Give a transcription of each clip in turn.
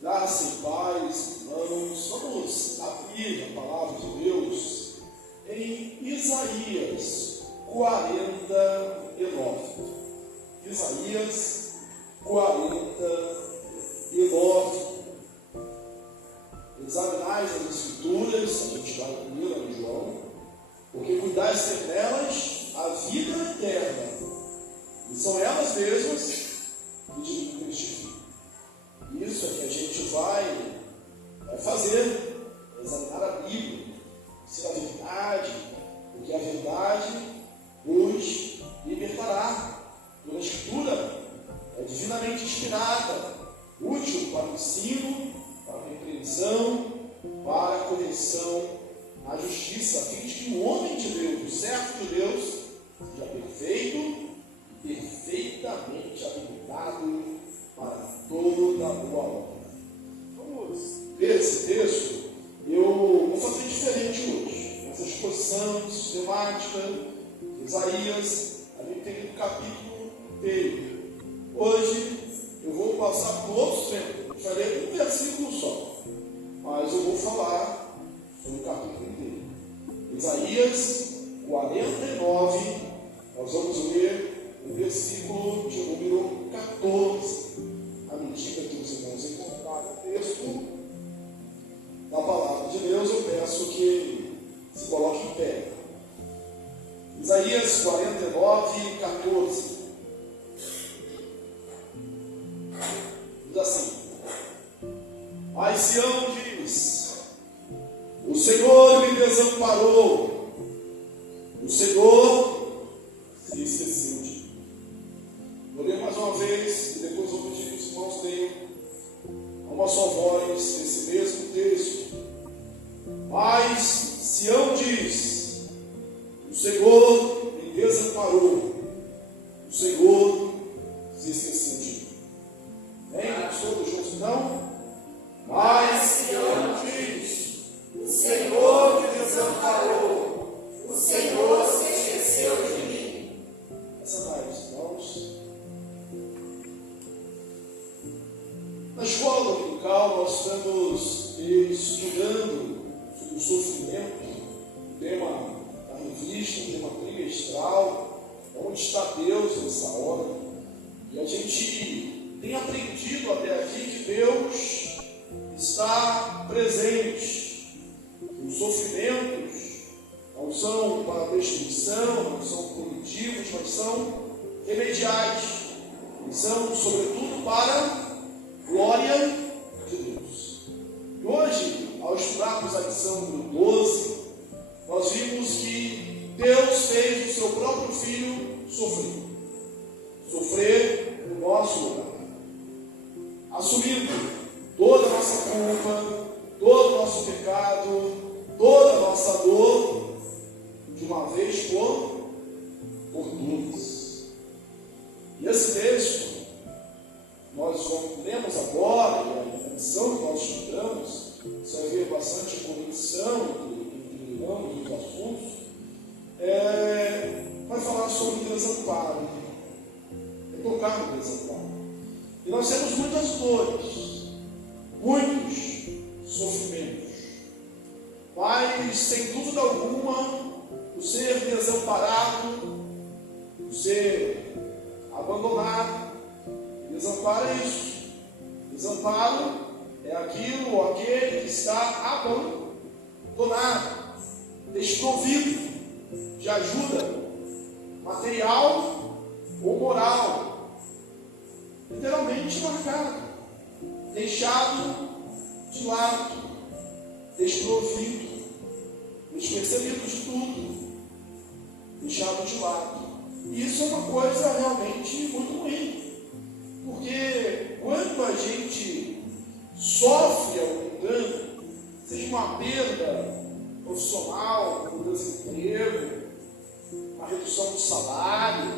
Graça e paz, irmãos. Vamos abrir a palavra de Deus em Isaías 49. Isaías 49. Examinais as Escrituras, a gente vai primeiro em João, porque cuidais ter nelas a vida eterna, e são elas mesmas que te testificam. Isso é que a gente vai fazer, examinar a Bíblia, ser a verdade, porque a verdade nos libertará. Toda a Escritura é divinamente inspirada, útil para o ensino, para a repreensão, para a correção na justiça, a fim de que o homem de Deus, o servo de Deus, seja perfeito e perfeitamente habilitado para toda boa obra. Vamos ver esse texto. Eu vou fazer diferente hoje. Nessa exposição sistemática, Isaías, a gente tem um capítulo inteiro. Hoje eu vou passar por outros tempos. Eu falei um versículo só, mas eu vou falar sobre o capítulo inteiro. Isaías 49, nós vamos ler o versículo de número 14. À medida que os irmãos encontrarem o texto da palavra de Deus, eu peço que se coloque em pé. Isaías 49, 14. Diz assim: Mas Sião diz: o Senhor me desamparou, o Senhor se esqueceu de mim. Vou ler mais uma vez e depois vou pedir que os irmãos leiam a uma só voz esse mesmo texto. Mas Sião diz: o Senhor me desamparou, o Senhor se esqueceu de mim. Amém? Todos juntos então? Mas Sião diz: o Senhor me desamparou, o Senhor se esqueceu de mim. Sentai-vos, irmãos. Na escola dominical nós estamos estudando sobre o sofrimento, o tema da revista, o tema trimestral, onde está Deus nessa hora. E a gente tem aprendido até aqui que Deus está presente. Os sofrimentos não são para destruição, não são punitivos, mas são remediais. Eles são, sobretudo, para glória de Deus. E hoje, ao estudarmos a lição número 12, nós vimos que Deus fez o seu próprio Filho sofrer no nosso lugar, assumindo toda a nossa culpa, todo o nosso pecado, toda a nossa dor, de uma vez por todas. E esse texto, nós lemos agora, e a lição que nós estudamos, você vai ver bastante conexão entre ambos os assuntos, vai falar sobre desamparo, tocar no desamparo. E nós temos muitas dores, muitos sofrimentos, mas sem dúvida alguma, o ser desamparado, o ser abandonado, desamparo é isso. Desamparo é aquilo ou aquele que está abandonado, desprovido de ajuda material ou moral, literalmente marcado, deixado de lado, desprovido, despercebido de tudo, deixado de lado. E isso é uma coisa realmente muito ruim, porque quando a gente sofre algum dano, seja uma perda profissional, um desemprego, uma redução do salário,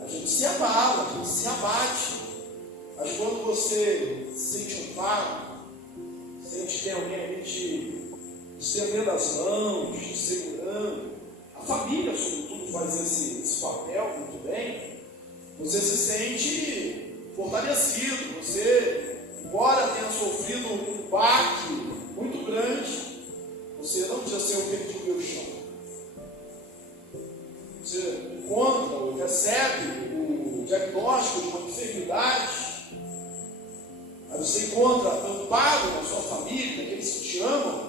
a gente se abala, a gente se abate. Mas quando você sente um pago, sente que tem alguém ali te estendendo as mãos, te segurando, a família, sobretudo, faz esse papel muito bem, você se sente fortalecido, você embora tenha sofrido um baque muito grande, você não precisa ser o perdido do chão. Você encontra ou recebe o diagnóstico de uma enfermidade, aí você encontra amparo na sua família, aqueles que te amam.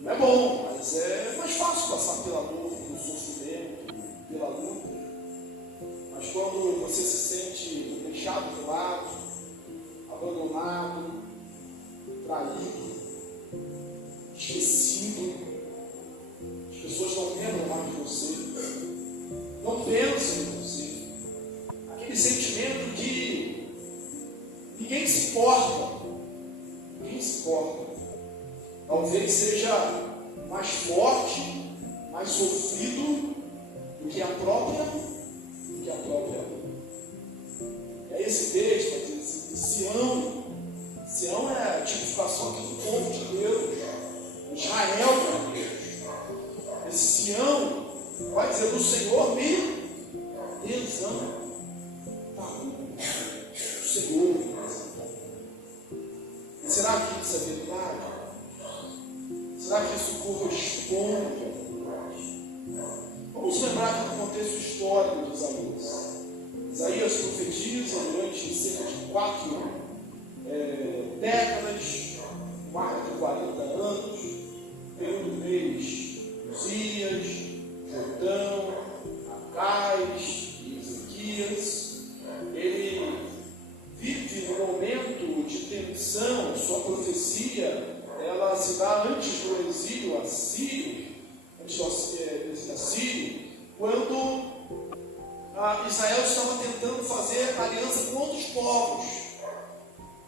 Não é bom, mas é mais fácil passar pela dor, pelo sofrimento, pela luta. Mas quando você se sente deixado de lado, abandonado, traído, esquecido, as pessoas não lembram mais de você, não pensam em você, aquele sentimento de ninguém se importa, talvez seja mais forte, mais sofrido do que a própria. É esse texto, vai dizer assim, Sião é a tipificação aqui do povo de Deus, Israel para Deus. Esse Sião vai dizer do Senhor me desama. O Senhor me desama. Será que isso é verdade? Será que isso corresponde? Vamos lembrar que no contexto histórico de Isaías. Isaías profetiza durante cerca de 4 décadas, mais de 40 anos, período de reis Uzias, Jotão, Acais e Ezequias. Ele vive um momento de tensão. Sua profecia ela se dá antes do exílio assírio, quando Israel estava tentando fazer aliança com outros povos,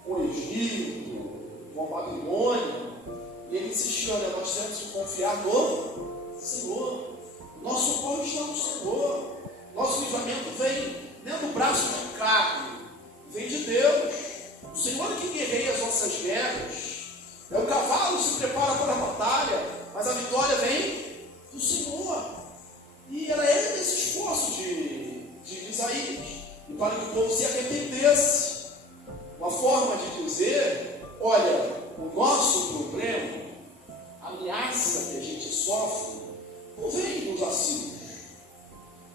com o Egito, com a Babilônia, e ele insistiu: olha, nós temos que confiar no Senhor, nosso socorro está no Senhor, nosso livramento vem nem do braço da carne, vem de Deus. O Senhor é que guerreia as nossas guerras. O cavalo se prepara para a batalha, mas a vitória vem do Senhor. E era esse esforço de Isaías, e para que o povo se arrependesse. Uma forma de dizer: olha, o nosso problema, a ameaça que a gente sofre, não vem dos assírios,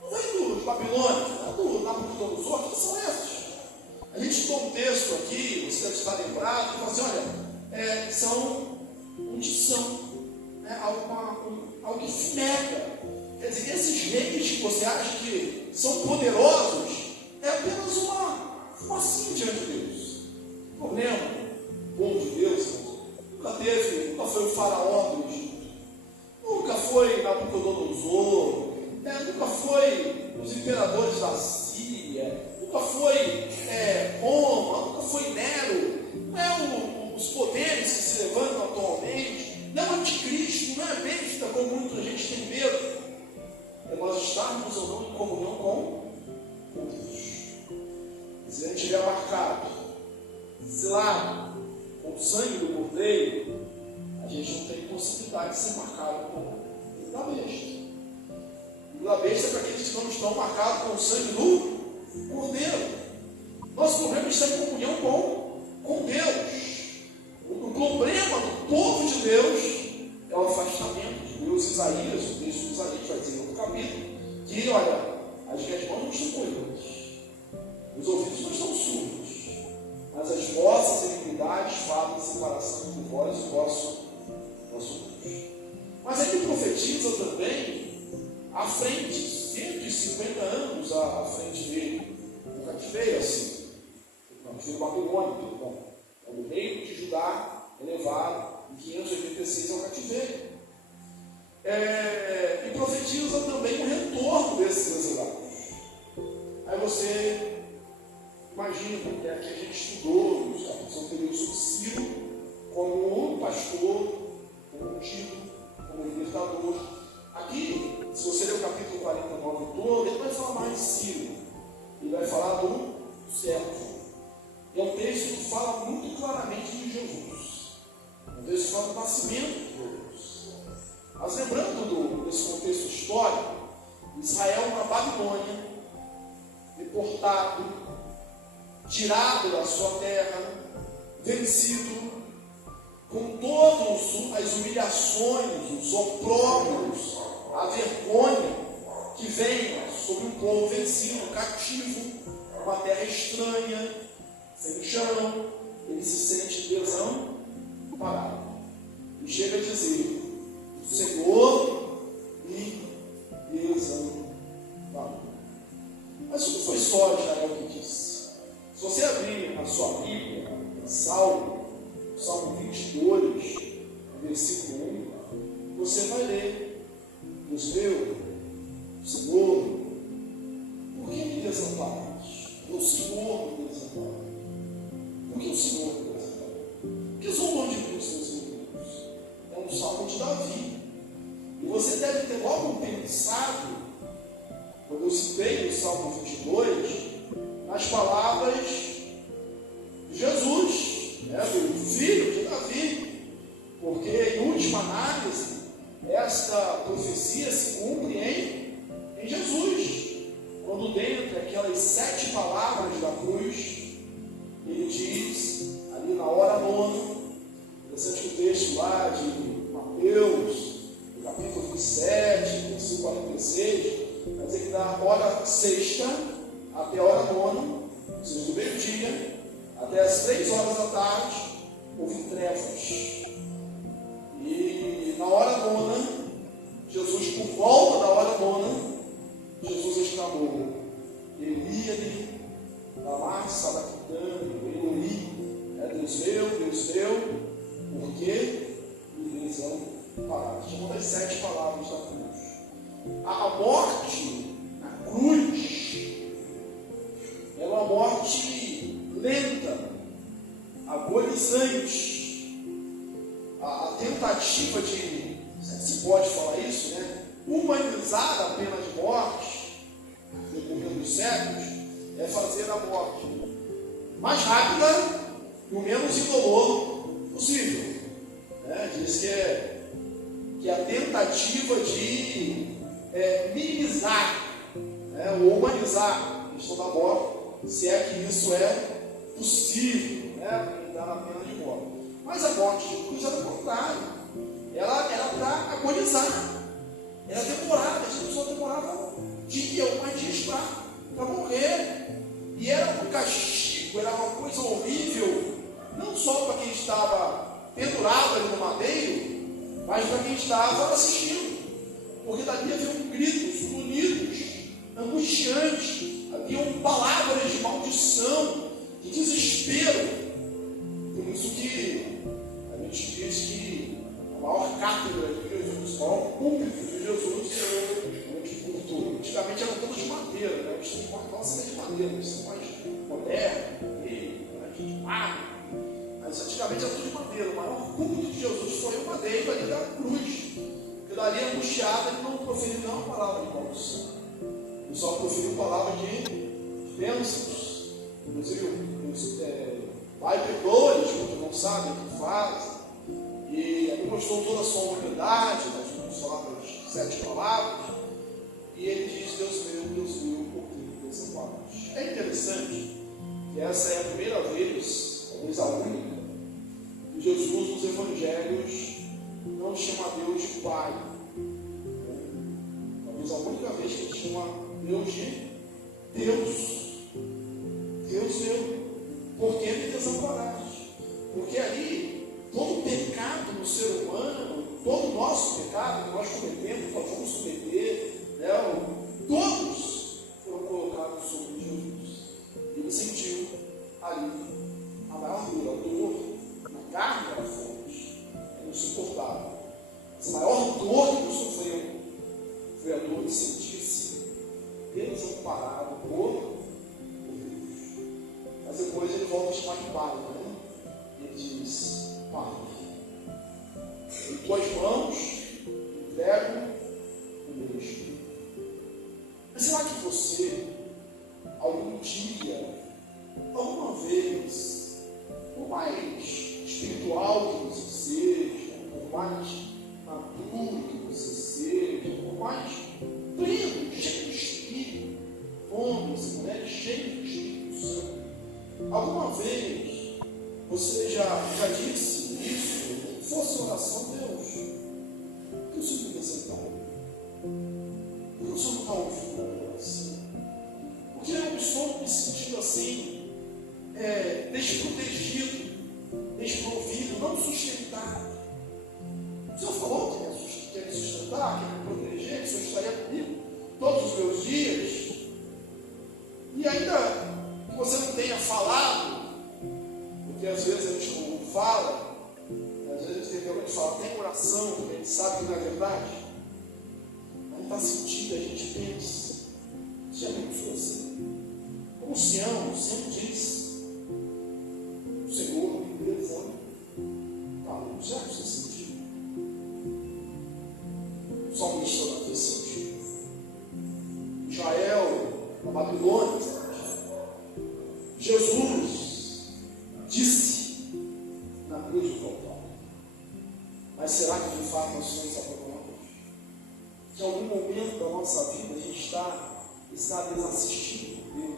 não vem dos babilônios, não é do Nabucodonosor. Quem são esses? A gente toma um texto aqui, você deve estar lembrado, e fala assim: olha, são undição, algo que se nega. Quer dizer, esses reis que você acha que são poderosos, é apenas uma fumacinha diante de Deus. O problema, o povo de Deus, nunca foi o faraó do Egito, nunca foi Nabucodonosor, nunca foi os imperadores da Síria, nunca foi Roma, nunca foi Nero, não é os poderes que se levantam atualmente, não é o anticristo, não é a besta como muita gente tem medo. É nós estarmos ou não em comunhão com Deus. Se a gente estiver marcado, selado, com o sangue do cordeiro, a gente não tem possibilidade de ser marcado com o da besta. O da besta é para aqueles que não estão marcados com o sangue do cordeiro. Nosso problema está em comunhão com Deus. O problema do povo de Deus é o afastamento de Deus. Isaías, o texto de Isaías vai dizer no capítulo, que olha, as minhas mãos não estão coimas, os ouvidos não estão surdos, mas as vossas iniquidades fazem separação entre vós e o vosso Deus. Mas ele profetiza também à frente, 150 anos à frente dele, no cativeiro assim, no cativeiro babilônico, o reino de Judá é levado em 586 ao cativeiro. E profetiza também o retorno desses exilados. Aí você imagina que aqui a gente estudou são períodos sobre Ciro como um pastor, como ungido, como libertador. Aqui, se você ler o capítulo 49 todo, ele vai falar mais de Ciro, ele vai falar do servo. É um texto que fala muito claramente de Jesus, um texto que fala do nascimento de Jesus. Mas lembrando desse contexto histórico, Israel na Babilônia, deportado, tirado da sua terra, vencido, com todas as humilhações, os opróbrios, a vergonha que vem sobre um povo vencido, cativo, uma terra estranha, sem chão, ele se sente desamparado. E chega a dizer: o Senhor me desamparou. Mas não foi só Israel que disse. Se você abrir a sua Bíblia, Salmo 22, versículo 1, você vai ler: Deus meu, Senhor, por que me desamparaste? O Senhor me desamparou. Por que o Senhor me desamparou? Porque zombam de mim os seus inimigos. É um salmo de Davi. E você deve ter logo pensado, quando eu citei o Salmo 22, nas palavras de Jesus, do filho de Davi. Porque, em última análise, esta profecia se cumpre em Jesus. Quando, dentre aquelas 7 palavras da cruz, ele diz, ali na hora 9, interessante que o texto lá de Mateus, no capítulo 27, versículo 46, vai dizer que da hora 6 até a hora 9, ou seja, do meio-dia, até as 3 horas da tarde, houve trevas. E na hora 9, Jesus, por volta da hora 9, Jesus exclamou: Eli, lama sabachthani, Eloi, Deus meu, por que me desamparaste? Uma das 7 palavras da cruz. A morte na cruz é uma morte lenta, agonizante. A tentativa de, se pode falar isso, humanizar a pena de morte, no decorrer dos séculos, é fazer a morte mais rápida e o menos indolor possível. Diz que a tentativa de minimizar, ou humanizar a questão da morte, se é que isso é possível, dar a pena de morte. Mas a morte de cruz era o contrário. Ela era para agonizar. Era demorada. As pessoas demoravam dia ou mais dias para morrer. E era um castigo, era uma coisa horrível, não só para quem estava pendurado ali no madeiro, mas para quem estava assistindo. Porque dali haviam gritos, grunhidos, angustiantes, haviam palavras de maldição, de desespero. Por isso que a gente diz que a maior cátedra de Jesus, o maior púlpito de Jesus, antigamente eram todos de madeira, hoje tem uma nossa de madeira, isso é mais moderno, de mármore, mas antigamente era tudo de madeira. O maior púlpito de Jesus foi o madeiro ali da cruz, porque dali angustiado ele não proferiu nenhuma palavra de maldição, ele só proferiu palavra de bênçãos. Inclusive, Pai, perdoa-lhes, porque não sabem o que fazem. E ele mostrou toda a sua humanidade, nós vamos falar das 7 palavras. E ele diz: Deus meu, por que me desamparaste? É interessante que essa é a primeira vez, talvez a única, que Jesus nos evangelhos não chama Deus de Pai. Talvez a única vez que ele chama Deus de Deus. Deus meu, por que me desamparaste? Porque ali, todo o pecado no ser humano, todo o nosso pecado que nós cometemos, que nós vamos cometer, todos foram colocados sobre Jesus. E ele sentiu ali a maior dor, na carne era forte, era insuportável. Essa maior dor que ele sofreu foi a dor de sentir-se desamparado por Deus. Mas depois ele volta a chamar de Pai, Ele diz: Pai, em tuas mãos entrego o meu espírito. Mas será que você, algum dia, alguma vez, por mais espiritual que você seja, por mais maduro que você seja, por mais pleno, cheio de Espírito, homens e mulheres cheios do Espírito Santo, Alguma vez você já disse isso? Fosse oração, Deus, que o Senhor me apresentar? Porque o Senhor não está ouvindo a minha oração. Porque eu estou me sentindo assim, desprotegido, desprovido, não sustentado. O Senhor falou que quer me sustentar, quer me proteger, que o Senhor estaria comigo todos os meus dias. E ainda que você não tenha falado, porque às vezes a gente não fala, às vezes a gente tem vergonha de falar, tem oração, porque a gente sabe que não é verdade. Mas está sentindo, a gente pensa. Você já pensou assim? Como o Sião disse, o Senhor, Deus ama. Calma, já você sentiu? O salmista não fez sentido. Israel, na Babilônia, Jesus disse na cruz do Calvário. Mas será que de fato nós somos abandonados? Que em algum momento da nossa vida a gente está desassistido por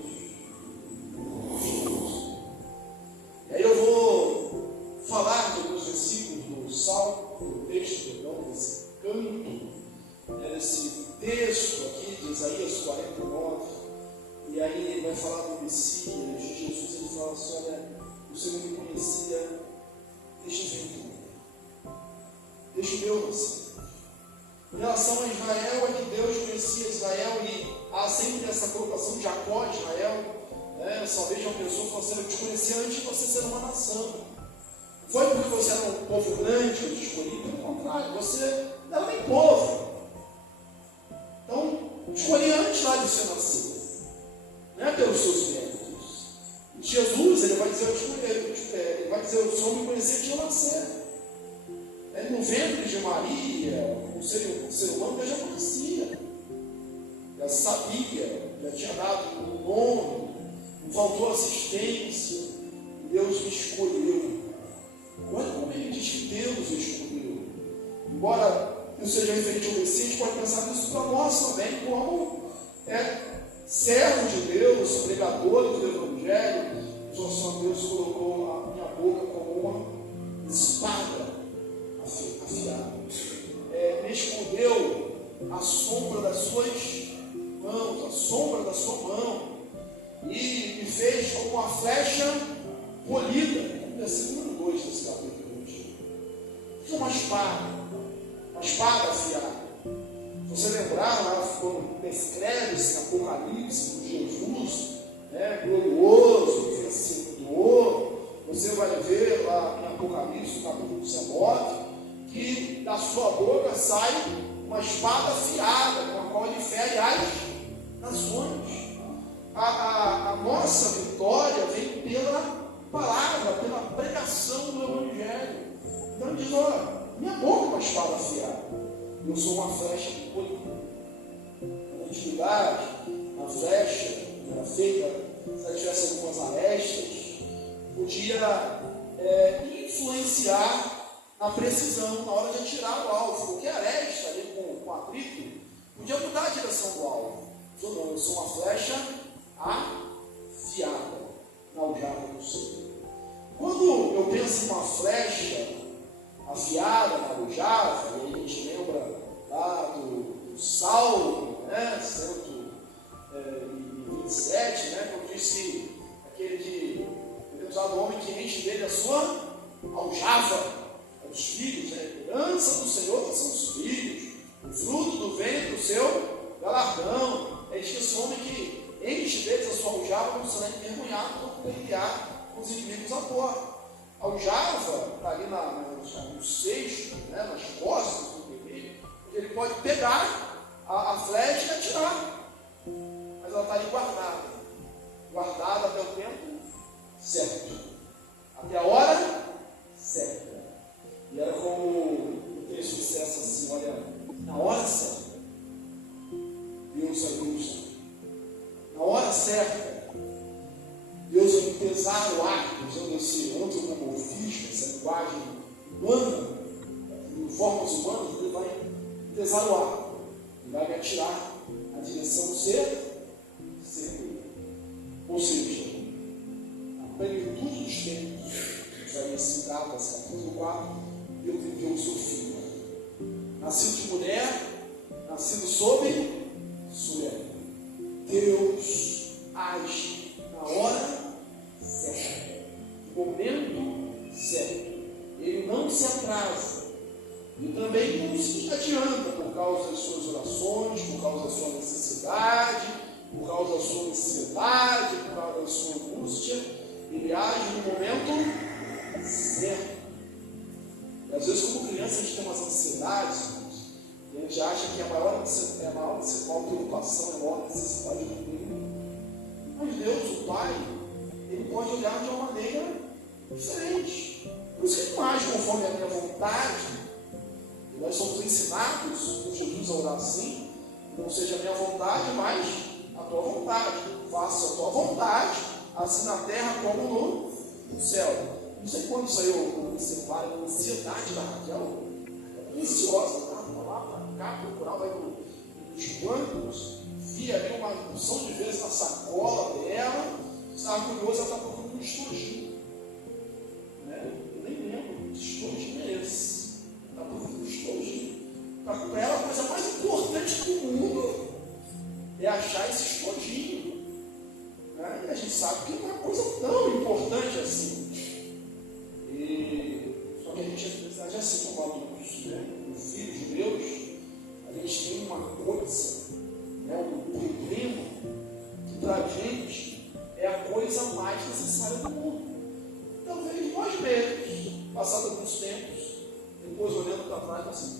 Deus. E aí eu vou falar de alguns versículos do Salmo, do texto, desse canto, desse texto aqui de Isaías 49. E aí ele vai falar do Messias, de Jesus. Ele fala assim: olha, o Senhor me conhecia desde ventre. Desde meu nascimento. Em relação a Israel, é que Deus conhecia Israel, e há sempre essa colocação de Jacó, Israel. Só vejo uma pessoa falando assim: eu te conhecia antes de você ser uma nação. Não foi porque você era um povo grande, eu te escolhi, pelo contrário, você não era nem povo. Então, escolhi antes lá de você nascer. Não é pelos seus méritos. E Jesus, ele vai dizer: ele vai dizer, o Senhor me conhecia antes de eu nascer. No ventre de Maria, o ser humano já conhecia, já sabia, já tinha dado um nome, não faltou assistência. Deus me escolheu. Olha como ele diz que Deus o escolheu. Embora não seja referente ao Messias, a gente pode pensar nisso para nós também, como servo de Deus, pregador do Evangelho. Deus colocou a minha boca como uma espada afiada. Me escondeu a sombra das suas mãos, a sombra da sua mão, e me fez como uma flecha polida. Versículo 2 desse capítulo 2. Isso é uma espada afiada. Você lembrar, lá quando descreve esse Apocalipse de Jesus, glorioso, vencedor, você vai ver lá em Apocalipse, capítulo 19, que da sua boca sai uma espada afiada, com a qual ele fere as nações. A nossa vitória vem pela palavra, pela pregação do Evangelho. Então ele diz: olha, minha boca é uma espada afiada, eu sou uma flecha polida. Na antiguidade, a flecha era feita, se ela tivesse algumas arestas, podia influenciar na precisão, na hora de atirar o alvo. Qualquer aresta ali com atrito podia mudar a direção do alvo. Eu sou uma flecha afiada na aljava do Senhor. Quando eu penso em uma flecha afiada na aljava, e aí a gente lembra lá do Salmo, 127, quando diz que aquele que o homem que enche dele a sua aljava. Os filhos, a herança do Senhor são os filhos, o fruto do ventre do seu galardão. Ele diz que esse homem que enche deles a sua aljava não será envergonhado quando guerrear com os inimigos à porta. A aljava está ali no seixo, nas costas do guerreiro, porque ele pode pegar a flecha e atirar, mas ela está ali guardada até o tempo certo, até a hora certa. E era como o texto dissesse assim: olha, na hora certa, Deus vai usar. Na hora certa, Deus vai pesar o arco, usando esse antropomorfismo, essa linguagem humana, de formas humanas. Ele vai pesar o arco, ele vai me atirar na direção certa. Ou seja, a dos tempos. Vai ver esse Gálatas, capítulo 4. Deus enviou o seu filho. Nascido de mulher, nascido sob ela. Deus age na hora certa, no momento certo. Ele não se atrasa. E também não se adianta por causa das suas orações, por causa da sua necessidade, por causa da sua ansiedade, por causa da sua angústia. Ele age no momento certo. E às vezes, como criança, a gente tem umas ansiedades, e a gente acha que a maior preocupação, é a maior necessidade do mundo. Mas Deus, o Pai, Ele pode olhar de uma maneira diferente. Por isso que Ele não age conforme a minha vontade. E nós somos ensinados por Jesus a orar assim: não seja a minha vontade, mas a tua vontade. Faça a tua vontade, assim na terra como no céu. Não sei quando saiu o celular, a ansiedade da Raquel, ansiosa, estava lá para cá, procurava nos bancos, via ali uma porção de vezes na sacola dela, estava curiosa, ela estava procurando um estojinho. Né? Eu nem lembro que estojinho é esse. Estava procurando um estojinho. Para ela, a coisa mais importante do mundo é achar esse estojinho. Né? E a gente sabe que não é uma coisa tão importante assim. Só que a gente é assim como adultos, né? Como filhos de Deus, a gente tem uma coisa, né? Um problema que para a gente é a coisa mais necessária do mundo. Talvez nós mesmos, passado alguns tempos, depois olhando para trás, assim,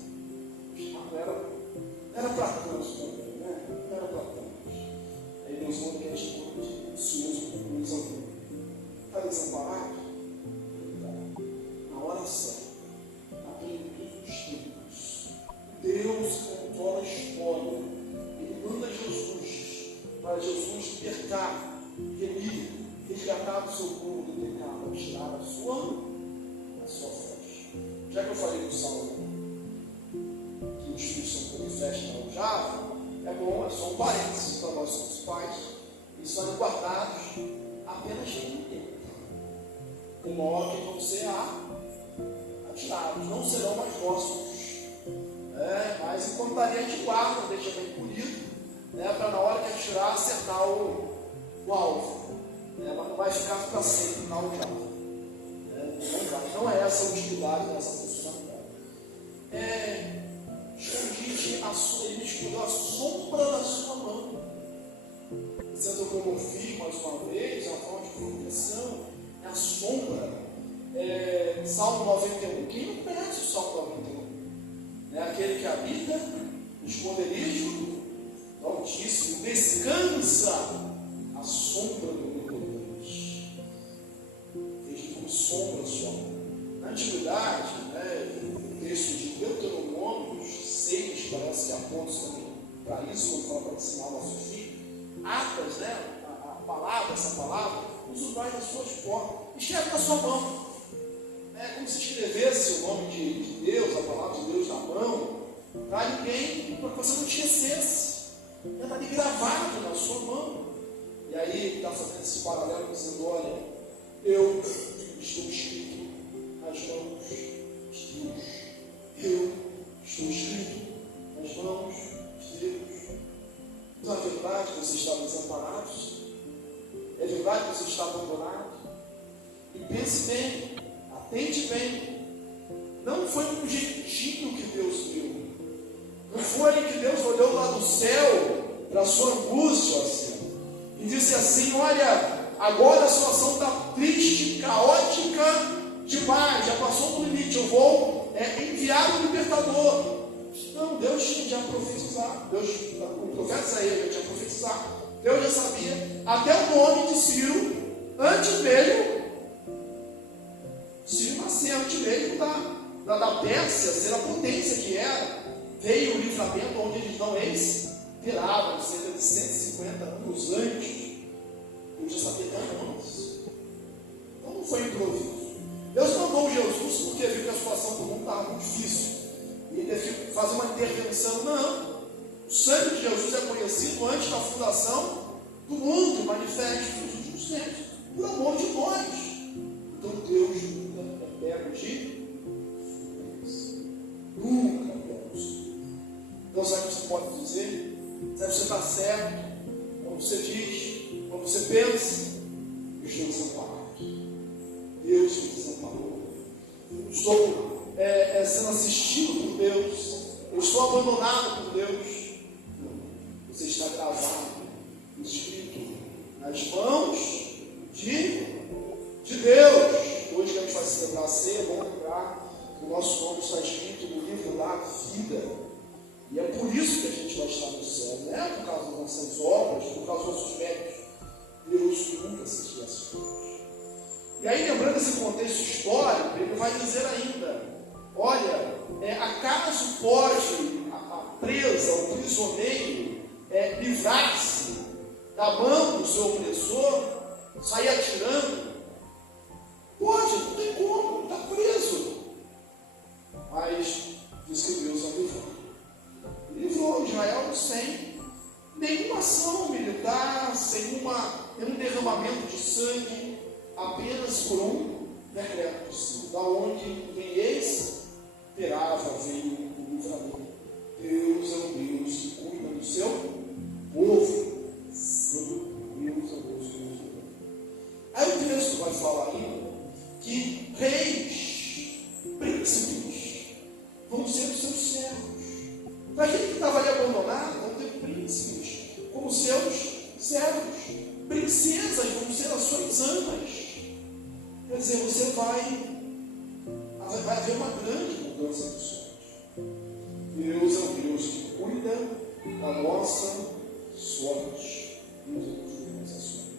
não era para tanto também, né? Não era para tanto. Aí Deus manda que a gente fique ansioso com coisa alguma. Está desamparado? Na hora certa, na plenitude dos tempos, Deus controla a história. Ele manda Jesus para Jesus libertar, remir, resgatar do seu povo do pecado, tirar a sua flecha. Já que eu falei do Salmo, que os filhos são como flecha alojada, é bom, é só um parênteses para nós somos pais. Eles são guardados apenas por um tempo. Uma hora que vão ser atirados, não serão mais nossos. Mas enquanto ali a gente guarda, deixa bem polido, para na hora que atirar, acertar o alvo. Ela não vai ficar para sempre na alvo. Não é essa a utilidade dessa funcionalidade. Ele escondeu a sombra da sua mão. Sendo como eu fiz mais uma vez, a forma de proteção é a sombra. Salmo 91. Quem não conhece o Salmo 91? Aquele que habita no esconderijo do Altíssimo, descansa à sombra do Onipotente. Veja como sombra sua mão. Na antiguidade, o texto de Deuteronômio 6 parece que aponta também para isso, quando fala para ensinar o nosso filho. Atas, essa palavra, usa o das suas portas. Escreve na sua mão. Como se escrevesse o nome de Deus, a palavra de Deus na mão, para ninguém, para que você não esquecesse. Está ali gravado na sua mão. E aí ele está fazendo esse paralelo, dizendo: olha, eu estou escrito nas mãos de Deus. Eu estou escrito nas mãos de Deus. Não é verdade que você está desamparado? É verdade que você está abandonado? E pense bem, atente bem. Não foi um jeitinho que Deus deu. Não foi que Deus olhou lá do céu para a sua angústia assim, e disse assim: olha, agora a situação está triste, caótica demais, já passou do limite, eu vou enviar o libertador. Não, Deus tinha já profetizado. Deus, o profeta Isaías já tinha profetizado. Deus já sabia até o nome de Ciro, antes mesmo Ciro nascer, antes mesmo da Pérsia ser a potência que era. Veio o livramento onde eles não esperavam, cerca de 150 anos antes. Eu já sabia antes. Então não foi improviso. Deus mandou Jesus porque viu que a situação do mundo estava muito difícil. E ele teve que fazer uma intervenção. Não. O sangue de Jesus é conhecido antes da fundação do mundo, manifesto nos últimos tempos, por amor de nós. Será que você está certo quando você diz, quando você pensa, eu estou desamparado? Deus me desamparou. Eu estou sendo assistido por Deus. Eu estou abandonado por Deus. Não. Você está gravado, escrito nas mãos de Deus. Hoje que a gente vai celebrar a ceia, é bom lembrar que o nosso nome está escrito no livro da vida. E é por isso que a gente vai estar no céu. Não é por causa das nossas obras, por causa dos nossos méritos. Deus nunca se esquece. E aí, lembrando esse contexto histórico, ele vai dizer ainda: olha, acaso pode a presa, o prisioneiro, livrar-se da mão do seu opressor, sair atirando? Pode, não tem como, está preso. Mas diz que Deus o livrou. Livrou Israel sem nenhuma ação militar, sem nenhum derramamento de sangue, apenas por um decreto do Senhor. Da onde vem esse, veio o livramento. Deus é o Deus que cuida do seu povo. Deus é o Deus que nos cuida. Aí o texto vai falar ainda que reis, príncipes, vão ser os seus servos. Para aquele que estava ali abandonado, vão ter príncipes como seus servos. Princesas vão ser as suas amas. Quer dizer, você vai haver uma grande mudança de sonhos. Deus é o Deus que cuida da nossa sorte. Deus é o Deus que cuida da nossa sorte.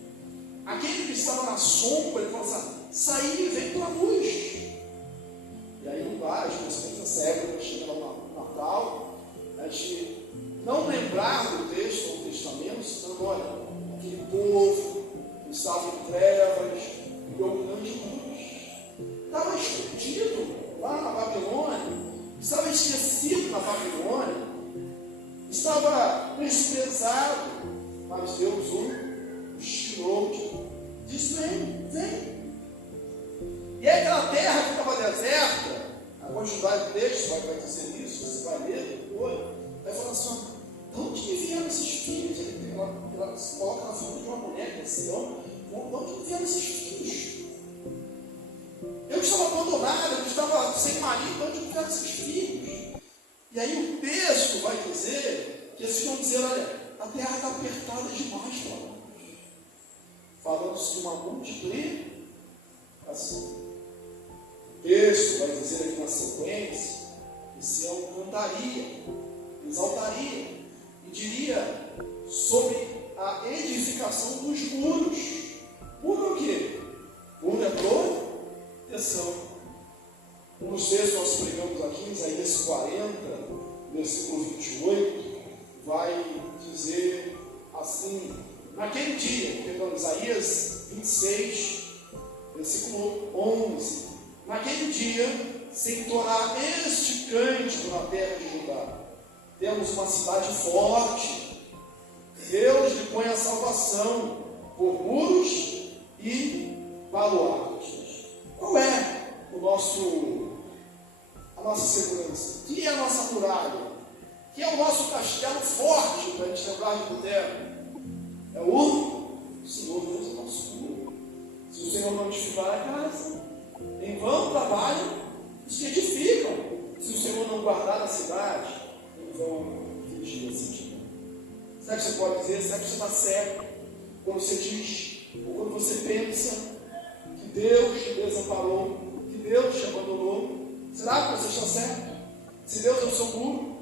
Aquele que estava na sombra, ele fala assim: sair e vem para a luz. E aí não dá, especialmente nessa época que chega lá no Natal, a gente não lembrar do texto ou do testamento, citando, olha, aquele povo que estava em trevas, viu uma grande luz. Estava escondido lá na Babilônia, estava esquecido na Babilônia, estava desprezado, mas Deus o tirou, disse: vem. E aquela terra que estava deserta, a continuidade do texto vai dizer isso, você vai ler depois, vai falar assim: de onde que vieram esses filhos? Ela se coloca na figura de uma mulher, de Sião. De onde que vieram esses filhos? Eu estava abandonado, eu estava sem marido, de onde que vieram esses filhos? E aí o texto vai dizer que eles vão dizer: olha, a terra está apertada demais para nós. Falando-se de uma multiplicação. O texto vai dizer aqui na sequência que Sião cantaria, exaltaria e diria sobre a edificação dos muros. Muro é o quê? Muro é proteção. Um dos textos nós pregamos aqui, Isaías 40, versículo 28, vai dizer assim: naquele dia, Isaías 26, versículo 11: naquele dia se entoará este cântico na terra de Judá. Temos uma cidade forte, Deus lhe põe a salvação por muros e baluartes. Qual é a nossa segurança? Que é a nossa muralha? Que é o nosso castelo forte, para a gente lembrar de Lutero? É o Senhor. Deus é nosso escudo. Se o Senhor não edificar a casa, em vão trabalham os que edificam. Se o Senhor não guardar a cidade, em vão vigiar a cidade. Será que você pode dizer? Será que você está certo quando você diz, ou quando você pensa que Deus te desamparou, que Deus te abandonou? Será que você está certo? Se Deus é o seu muro,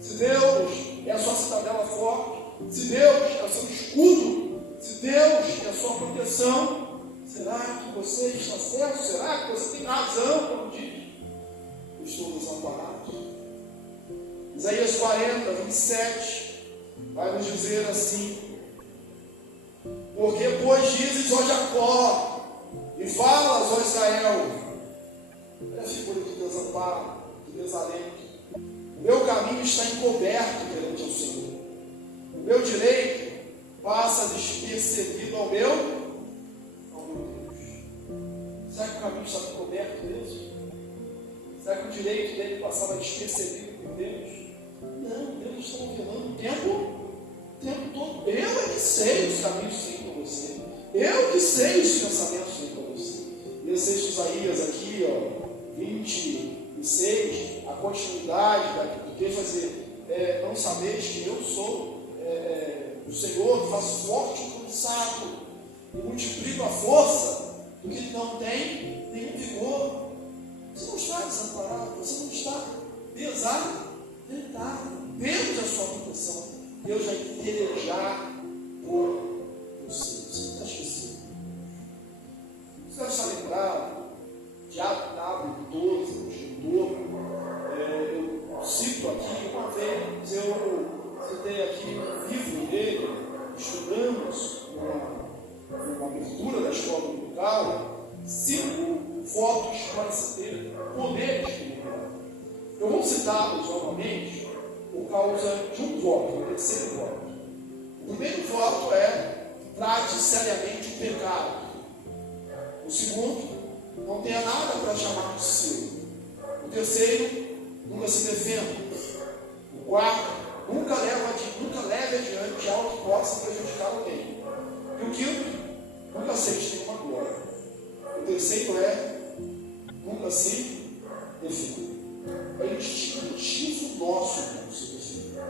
se Deus é a sua cidadela forte, se Deus é o seu escudo, se Deus é a sua proteção, será que você está certo? Será que você tem razão quando diz: eu estou desamparado? Isaías 40, 27 vai nos dizer assim: porque pois dizes, ó Jacó, e falas, ó Israel, olha a figura de desamparo, de desalento. O meu caminho está encoberto perante o Senhor. O meu direito passa despercebido ao meu Deus. Será que o caminho está encoberto, Deus? Será que o direito dele passava despercebido por Deus? Não, Deus está revelando o tempo que sei os caminhos que tenho para você. Eu que sei os pensamentos que tenho para você. E esse texto de Isaías aqui, 26, a continuidade do que fazer. Não sabeis que eu sou o Senhor, que faço forte o cansado e multiplico a força do que não tem nenhum vigor. Você não está desamparado, você não está desalentado. Deus é a sua proteção. Deus vai pelejar por você. Você não está esquecido. Você deve estar lembrado de Ato 12, o escritor. Eu cito aqui, uma vez eu citei aqui um livro dele, estudamos uma abertura da escola dominical, 5 fotos para se ter poder espiritual. Eu vou citá-los novamente por causa de um voto, o terceiro voto. O primeiro voto é: trate seriamente o pecado. O segundo: não tenha nada para chamar de seu. O terceiro: nunca se defenda. O quarto: nunca leve adiante algo que possa prejudicar alguém. E o quinto: nunca aceite nenhuma glória. O terceiro é: nunca se defenda. É instintivo nosso se defender.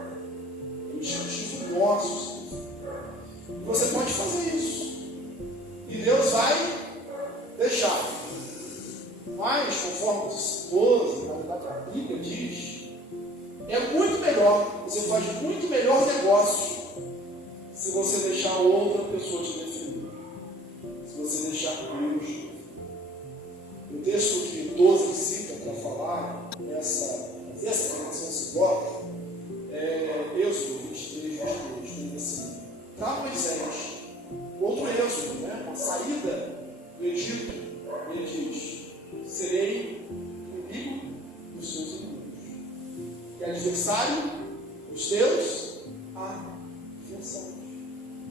É instintivo nosso. E você pode fazer isso. E Deus vai deixar. Mas, conforme os 12, na verdade a Bíblia diz, é muito melhor, você faz muito melhor negócio se você deixar outra pessoa te defender. Se você deixar Deus. O texto que 12 cita para falar essa relação simbólica é Êxodo 23, 22, diz assim: para Moisés, outro Êxodo, uma saída do Egito, ele diz: serei inimigo dos seus inimigos e adversário dos teus adversários.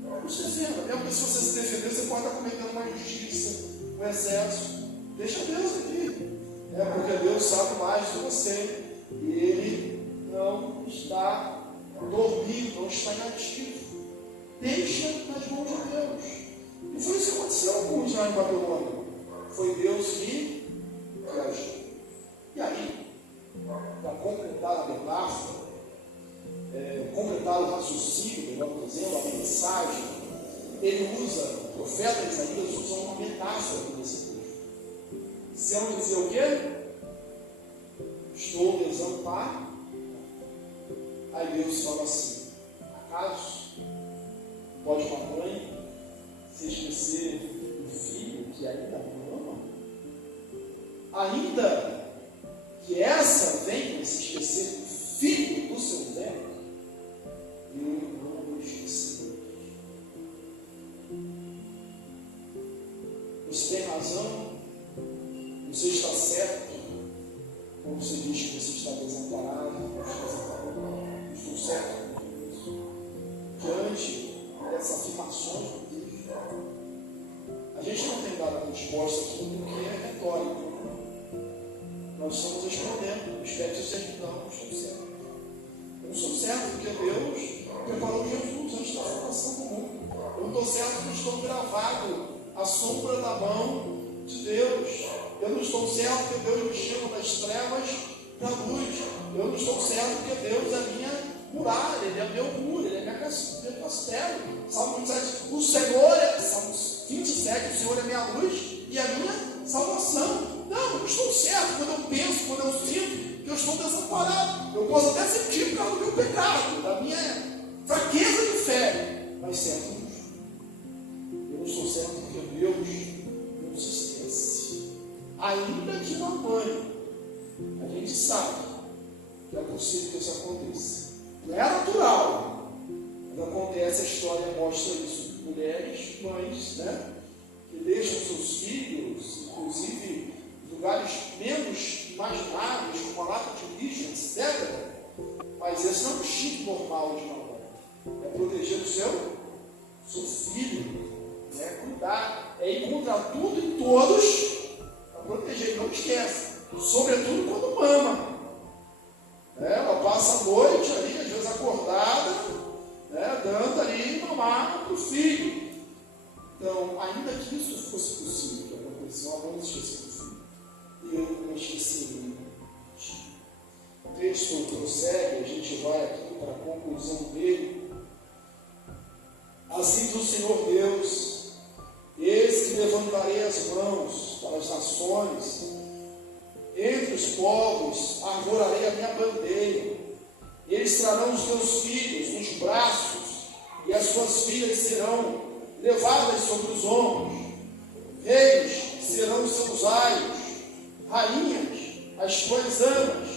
Não se defenda, mesmo que se você se defender, você pode estar cometendo uma injustiça, um excesso. Deixa Deus aqui. Porque Deus sabe mais de você. E Ele não está dormindo, não está inativo. Deixa nas mãos de Deus. E foi isso que aconteceu com Israel em Babilônia. Foi Deus que agiu. E aí, para completar a metáfora, completar o raciocínio, melhor dizendo, a mensagem, ele usa, o profeta Isaías usa uma metáfora nesse texto. Se eu não dizer o quê? Estou desamparado. Aí Deus fala assim: acaso pode uma mãe se esquecer do filho que ainda não ama? Ainda que essa venha se esquecer do filho do seu ventre, eu não vou esquecer. Você tem razão. Você está certo quando você diz que você está desamparado, estou certo com isso. Diante dessas afirmações do Deus, a gente não tem dado a resposta aqui porque é retórico. Nós estamos respondendo. Espero que você diga: não estou certo. Eu não estou certo porque Deus preparou Jesus antes da formação do mundo. Eu não estou certo porque estou gravado à sombra da mão de Deus. Eu não estou certo porque Deus me chama das trevas para a luz. Eu não estou certo porque Deus é minha muralha, Ele é meu muro, Ele é meu castelo. Salmo 27, o Senhor é, Salmo 27, o Senhor é minha luz e a minha salvação. Não, eu não estou certo quando eu penso, quando eu sinto que eu estou desamparado. Eu posso até sentir por causa do meu pecado, da minha fraqueza de fé, mas certo não estou. Eu não estou certo porque Deus não se esquece. Ainda que na mãe, a gente sabe que é possível que isso aconteça. Não é natural, mas acontece. A história mostra isso. Mulheres, mães, que deixam seus filhos, inclusive em lugares menos imagináveis, como a lata de lixo, etc. Mas esse não é o instinto normal de uma mãe. É proteger o seu filho, cuidar, é ir contra tudo e todos para proteger. Não esquece, sobretudo quando mama. Ela passa a noite ali, às vezes acordada, dando ali mamar para o conclusão dele. Assim diz o Senhor Deus: eis que levantarei as mãos para as nações, entre os povos arvorarei a minha bandeira, eles trarão os teus filhos nos braços, e as suas filhas serão levadas sobre os ombros, reis serão os seus aios, rainhas as tuas amas,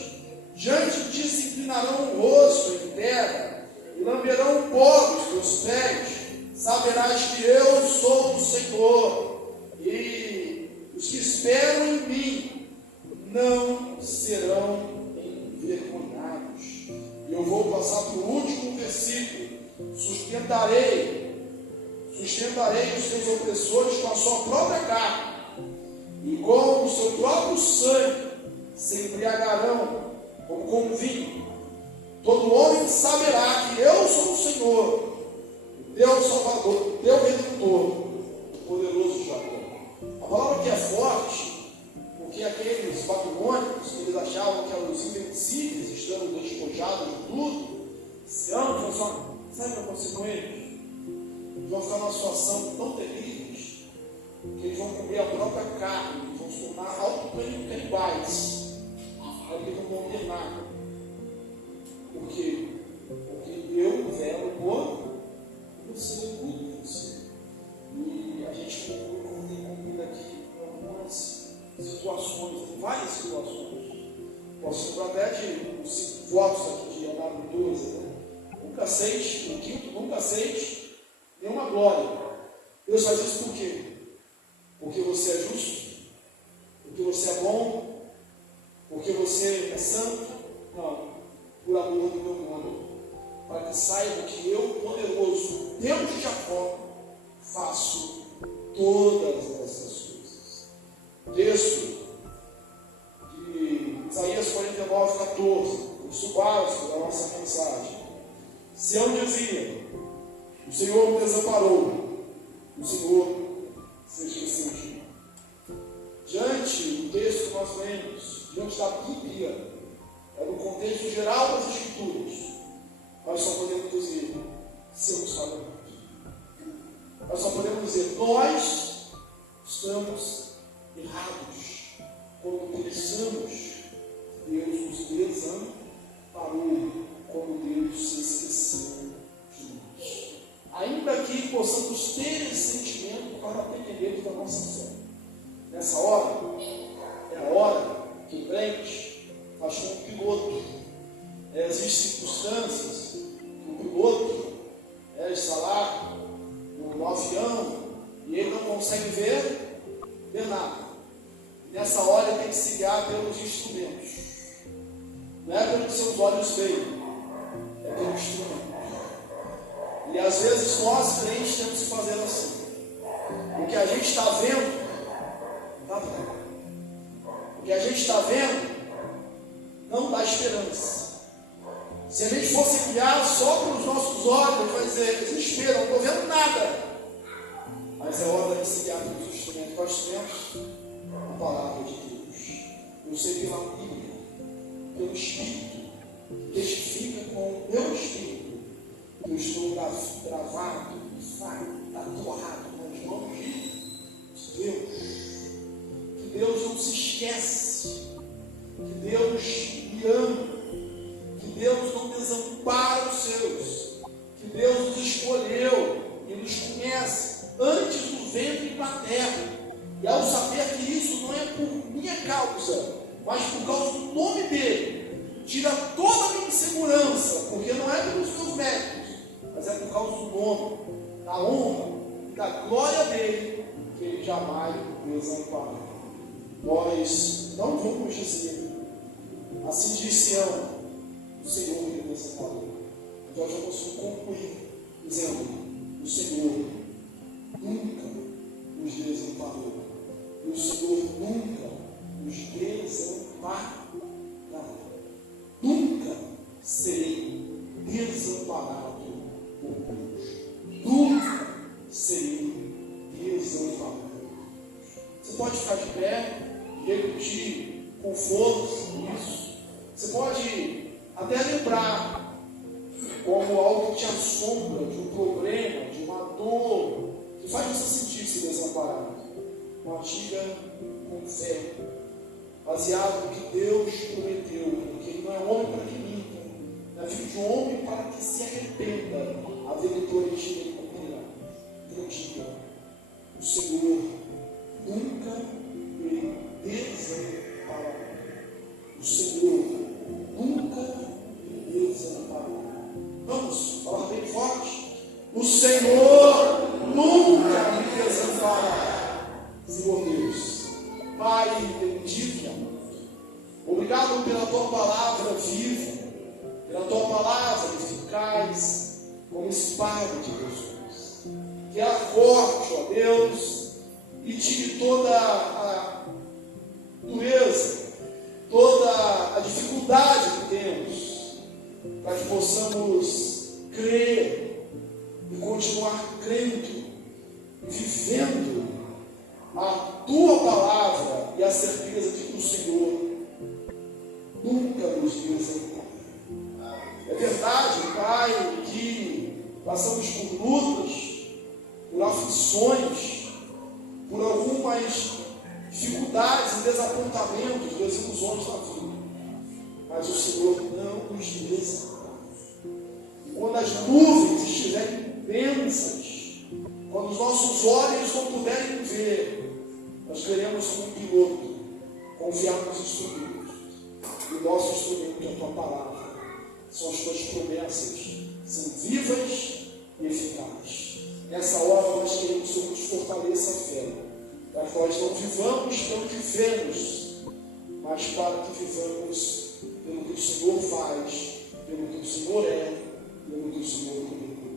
diante de ti se inclinarão o rosto em terra, e lamberão o pó dos teus pés. Saberás que eu sou o Senhor, e os que esperam em mim não serão envergonhados. E eu vou passar para o último versículo. Sustentarei os teus opressores com a sua própria carne, e com o seu próprio sangue se embriagarão como com vinho. Todo homem saberá que eu sou o Senhor, o teu Salvador, o teu Redentor, o poderoso Jacó. A palavra aqui é forte, porque aqueles babilônicos, que eles achavam que eram os invencíveis, estando despojados de tudo, se amam, sabe o que acontecer com eles? Eles vão ficar numa situação tão terrível, que eles vão comer a própria carne, eles vão se tornar autocanibais. Aí eles não vão ter nada. Por quê? Porque eu velo por você, cuido de você. E a gente tem cumprido aqui algumas situações, várias situações. Posso lembrar até de 5 votos aqui de Leonardo 12, né? Nunca aceite, o quinto, nunca aceite nenhuma glória. Deus faz isso por quê? Porque você é justo? Porque você é bom? Porque você é santo? Não. Por amor do meu nome. Para que saiba que eu, poderoso, Deus de Jacó, faço todas essas coisas. Texto de Isaías 49, 14. Isso básico da nossa mensagem. Sião dizia: o Senhor me desamparou, o Senhor se esqueceu de mim. Diante do texto que nós lemos, diante da Bíblia, no contexto geral das Escrituras, nós só podemos dizer: somos falhamos. Nós só podemos dizer: nós estamos errados quando pensamos que Deus nos desamparou, quando Deus se esqueceu de nós. Ainda que possamos ter esse sentimento para depender da nossa fé. Nessa hora, é a hora que o crente faz como um piloto. Existem circunstâncias que o piloto está lá no avião e ele não consegue ver nada. Nessa hora ele tem que se guiar pelos instrumentos. Não é pelos seus olhos veem, é pelo instrumento. E às vezes nós crentes temos que fazer assim. O que a gente está vendo, o que a gente está vendo não dá esperança. Se a gente fosse guiar só pelos nossos olhos, vai dizer: desespero, não estou vendo nada. Mas é hora de se guiar pelos instrumentos. Quais instrumentos? A palavra de Deus. Eu sei pela Bíblia, pelo Espírito, que testifica com o meu Espírito que eu estou gravado, tatuado nas mãos de Deus. Que Deus não se esquece, que Deus me ama, que Deus não desampara os seus, que Deus nos escolheu e nos conhece antes do ventre materno. E ao saber que isso não é por minha causa, mas por causa do nome dele, tira toda a minha insegurança, porque não é pelos meus méritos, mas é por causa do nome, da honra e da glória dele, que ele jamais desampara. Nós não vamos dizer: assim diz Sião, o Senhor me desamparou. Nós vamos concluir dizendo: o Senhor nunca nos desamparou. E o Senhor nunca nos desamparará. Nunca serei desamparado por Deus. Nunca serei desamparado. Você pode ficar de pé e repetir com força isso. Você pode até lembrar como algo que te assombra, de um problema, de uma dor, que faz você sentir-se desamparado. Mas diga com fé, baseado no que Deus prometeu, porque Ele não é homem para que minta, não é filho de homem para que se arrependa, a vencedora Ele cumprirá. Então diga, o Senhor nunca me desamparará. O Senhor nunca me desamparará. Vamos falar bem forte. O Senhor nunca me desamparará. Senhor Deus, Pai bendito e amado, obrigado pela Tua palavra viva, pela Tua palavra eficaz, como espada de Jesus, que ela corte, ó Deus, e tire toda a dureza, toda a dificuldade que temos, para que possamos crer e continuar crendo, vivendo a Tua palavra e a certeza de que o Senhor nunca nos desamparará. É verdade, Pai, que passamos por lutas, por aflições, por algumas dificuldades e desapontamentos, desilusões na vida. Mas o Senhor não nos desamparará. Quando as nuvens estiverem densas, quando os nossos olhos não puderem ver, nós queremos, como piloto, confiar nos instrumentos. E o nosso instrumento é a Tua palavra. São as Tuas promessas. São vivas e eficazes. Nessa hora nós queremos que o Senhor nos fortaleça a fé, para que nós não vivamos pelo que vemos, mas para que vivamos pelo que o Senhor faz, pelo que o Senhor é, pelo que o Senhor prometeu.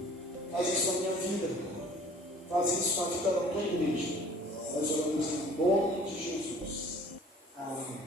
Faz isso na minha vida, faz isso na vida da Tua igreja. Nós oramos em nome de Jesus. Amém.